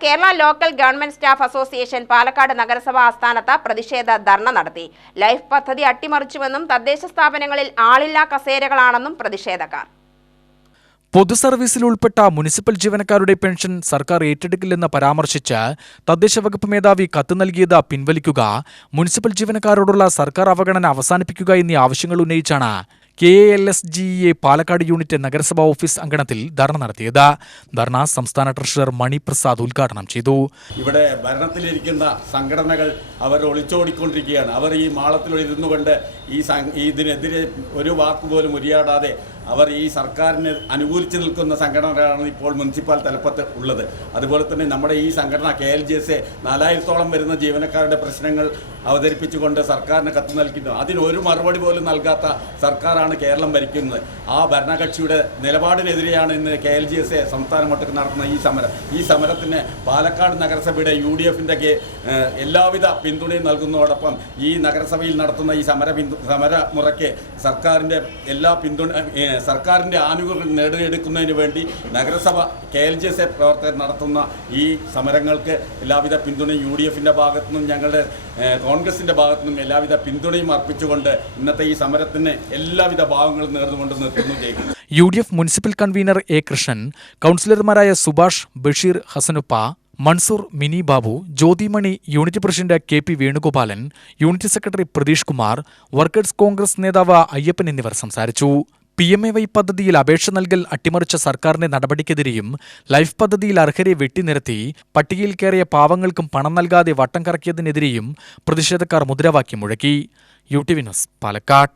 Kerala local government staff association Palakkad നഗരസഭ ആസ്ഥാനത്ത് പ്രതിഷേധ ധർണ നടത്തി. ലൈഫ് പദ്ധതി അട്ടിമറിച്ചുവെന്നും തദ്ദേശ സ്ഥാപനങ്ങളിൽ ആളില്ലാ കസേരകളാണെന്നും പ്രതിഷേധക്കാർ. പൊതുസർവീസിൽ ഉൾപ്പെട്ട മുനിസിപ്പൽ ജീവനക്കാരുടെ പെൻഷൻ സർക്കാർ ഏറ്റെടുക്കില്ലെന്ന് പരാമർശിച്ച് തദ്ദേശ വകുപ്പ് മേധാവി കത്ത് നൽകിയത് പിൻവലിക്കുക മുനിസിപ്പൽ ജീവനക്കാരോടുള്ള സർക്കാർ അവഗണന അവസാനിപ്പിക്കുക എന്നീ ആവശ്യങ്ങൾ ഉന്നയിച്ചാണ് K A L S G A Palakkad unit നഗരസഭാ ഓഫീസ് അങ്കണത്തിൽ ധർണ നടത്തിയത്. ധർണ സംസ്ഥാന ട്രഷറർ മണിപ്രസാദ് ഉദ്ഘാടനം ചെയ്തു. ഇവിടെ ഭരണത്തിലിരിക്കുന്ന സംഘടനകൾ അവർ ഒളിച്ചോടിക്കൊണ്ടിരിക്കുകയാണ്. അവർ ഈ മാളത്തിൽ ഇരുന്നു കൊണ്ട് ഈ ഇതിനെതിരെ ഒരു വാക്കുപോലും ഉരിയാടാതെ അവർ ഈ സർക്കാരിനെ അനുകൂലിച്ച് നിൽക്കുന്ന സംഘടനകളാണ് ഇപ്പോൾ മുനിസിപ്പൽ തലപ്പത്ത് ഉള്ളത്. അതുപോലെ തന്നെ നമ്മുടെ ഈ സംഘടന K L G S A നാലായിരത്തോളം വരുന്ന ജീവനക്കാരുടെ പ്രശ്നങ്ങൾ അവതരിപ്പിച്ചുകൊണ്ട് സർക്കാരിന് കത്ത് നൽകുന്നു അതിനൊരു മറുപടി പോലും നൽകാത്ത സർക്കാരാണ് കേരളം ഭരിക്കുന്നത്. ആ ഭരണകക്ഷിയുടെ നിലപാടിനെതിരെയാണ് ഇന്ന് K L G S A സംസ്ഥാനം നടത്തുന്ന ഈ സമരം. ഈ സമരത്തിന് പാലക്കാട് നഗരസഭയുടെ യു ഡി എഫിന്റെ എല്ലാവിധ പിന്തുണയും നൽകുന്നതോടൊപ്പം ഈ നഗരസഭയിൽ നടത്തുന്ന ഈ സമര പിന്തു സമരമുറയ്ക്ക് സർക്കാരിന്റെ എല്ലാ പിന്തുണ സർക്കാരിന്റെ ആനുകൂല്യം നേടിയെടുക്കുന്നതിന് വേണ്ടി നഗരസഭ K L G S A പ്രവർത്തകർ നടത്തുന്ന ഈ സമരങ്ങൾക്ക് എല്ലാവിധ പിന്തുണയും യു ഡി എഫിന്റെ ഭാഗത്തുനിന്നും ഞങ്ങളുടെ കോൺഗ്രസിന്റെ ഭാഗത്തു നിന്നും എല്ലാവിധ പിന്തുണയും അർപ്പിച്ചുകൊണ്ട് ഇന്നത്തെ ഈ സമരത്തിന് എല്ലാവിധ ഭാഗങ്ങളും നേർന്നുകൊണ്ട് നിർത്തുന്നു. ജയിക്കുന്നു U D F municipal convener A Krishnan കൗൺസിലർമാരായ Subhash Basheer Hasanuppa Mansoor Mini Babu Jyothimani unit president K P Venugopalan unit secretary Pratheesh Kumar workers Congress നേതാവ് അയ്യപ്പൻ എന്നിവർ സംസാരിച്ചു. പി എം എ വൈ പദ്ധതിയിൽ അപേക്ഷ നൽകൽ അട്ടിമറിച്ച സർക്കാരിന്റെ നടപടിക്കെതിരെയും ലൈഫ് പദ്ധതിയിൽ അർഹരെ വെട്ടിനിരത്തി പട്ടികയിൽ കയറിയ പാവങ്ങൾക്കും പണം നൽകാതെ വട്ടം കറക്കിയതിനെതിരെയും പ്രതിഷേധക്കാർ മുദ്രാവാക്യം മുഴക്കി. U T V news Palakkad.